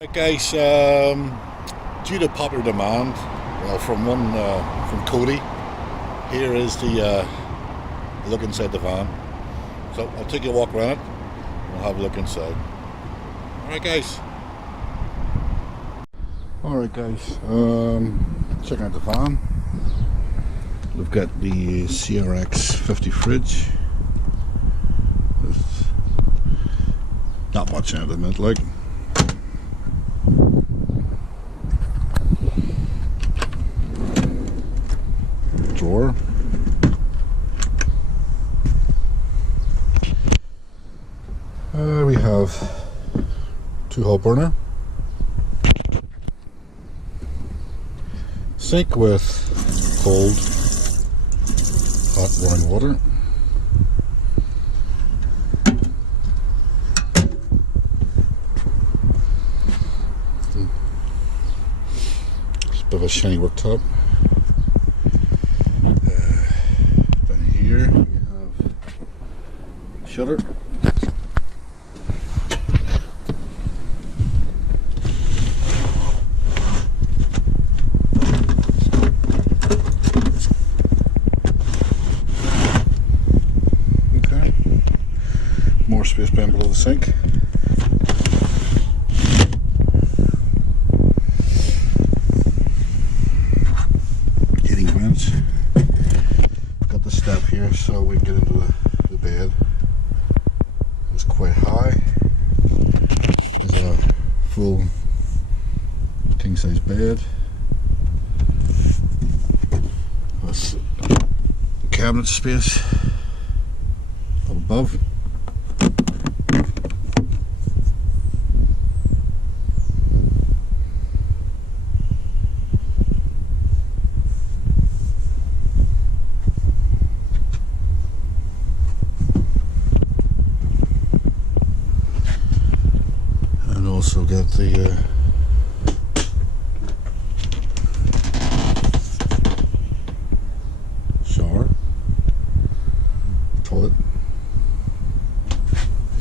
Right, guys, due to popular demand, well, from Cody, here is the look inside the van. So I'll take you a walk around it and we'll have a look inside. Alright guys. Alright guys, checking out the van. We've got the CRX 50 fridge with not much in it, I meant, like. Drawer. We have two hot burner, sink with cold hot running water, it's a bit of a shiny worktop. Down here we have shutter. More space down below the sink. Heating vents. Got the step here so we can get into the bed. It's quite high. There's a full king size bed. That's cabinet space up above. Also got the shower, toilet,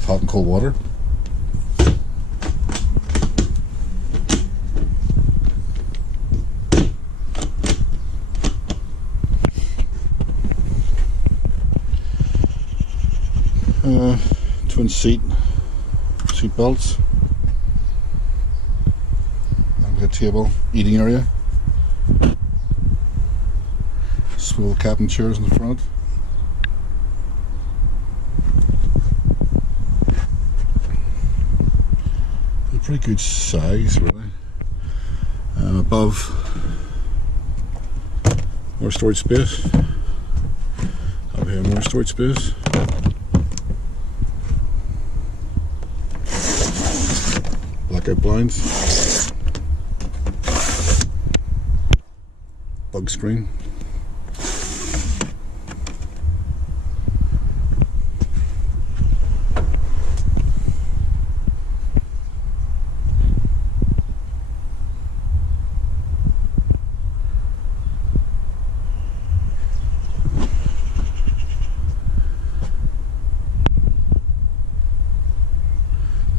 hot and cold water. Twin seat belts. Table, eating area, swivel cabin chairs in the front, a pretty good size really. Above, more storage space. Up here, more storage space. Blackout blinds. Bug screen.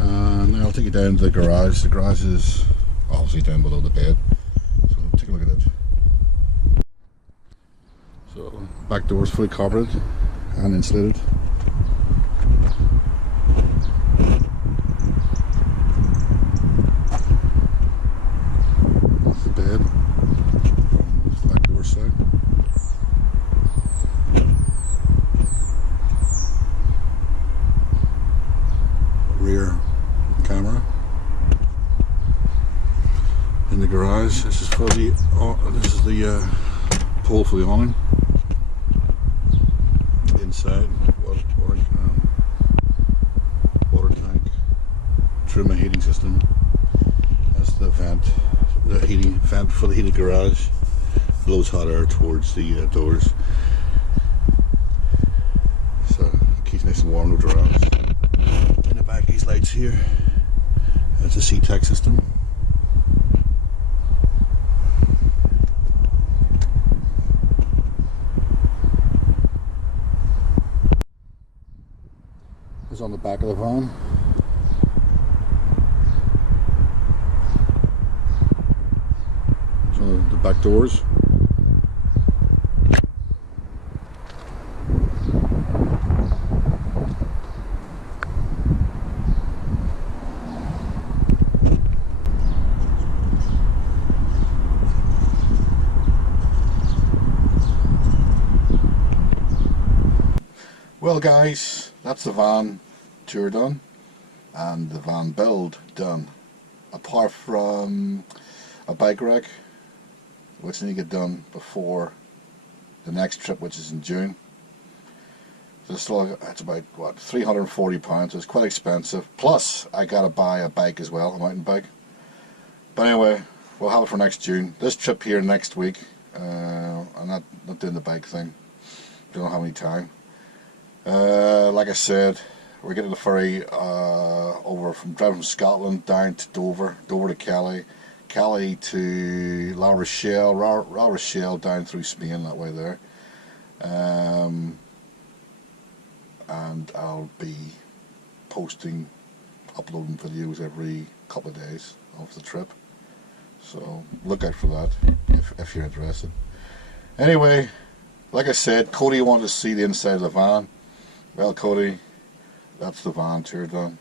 Now I'll take you down to the garage. The garage is obviously down below the bed. So take a look at it. So back door is fully carpeted and insulated. That's the bed from the back door side. Rear camera. In the garage, this is for the pole for the awning. Inside, water tank, trim and heating system. That's the vent, the heating vent for the heated garage. Blows hot air towards the doors, so it keeps nice and warm, no drafts. In the back, these lights here. That's a C-Tech system. Is on the back of the van. back doors. Well guys, that's the van tour done and the van build done, apart from a bike rack which need to get done before the next trip, which is in June. So it's about what, £340, so it's quite expensive, plus I gotta buy a bike as well, a mountain bike. But anyway, we'll have it for next June. This trip here next week, I'm not doing the bike thing, don't have any time. Like I said, we're getting the ferry over from driving from Scotland down to Dover, Dover to Calais, Calais to La Rochelle, La Rochelle down through Spain that way there. And I'll be posting, uploading videos every couple of days of the trip. So look out for that if you're interested. Anyway, like I said, Cody wanted to see the inside of the van. Well, Cody, that's the van tour done.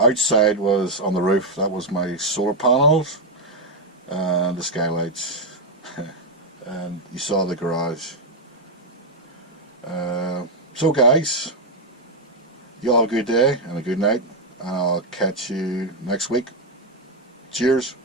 Outside was on the roof, that was my solar panels and the skylights. And you saw the garage. So guys, you all have a good day and a good night, and I'll catch you next week. Cheers.